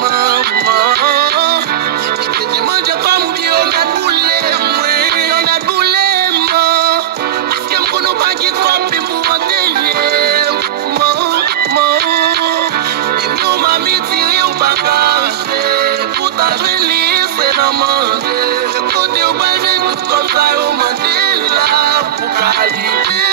maman. Et que tu manges comme qui on a boulé, on a boulé, maman. Parce que me connais pas qui copie pour m'enterrer, maman. Et nous m'a mis tiré au bagage, pour ta jolie, c'est dans manger. Côté au bagage, tout comme ça, on m'a dit là, pour qualité.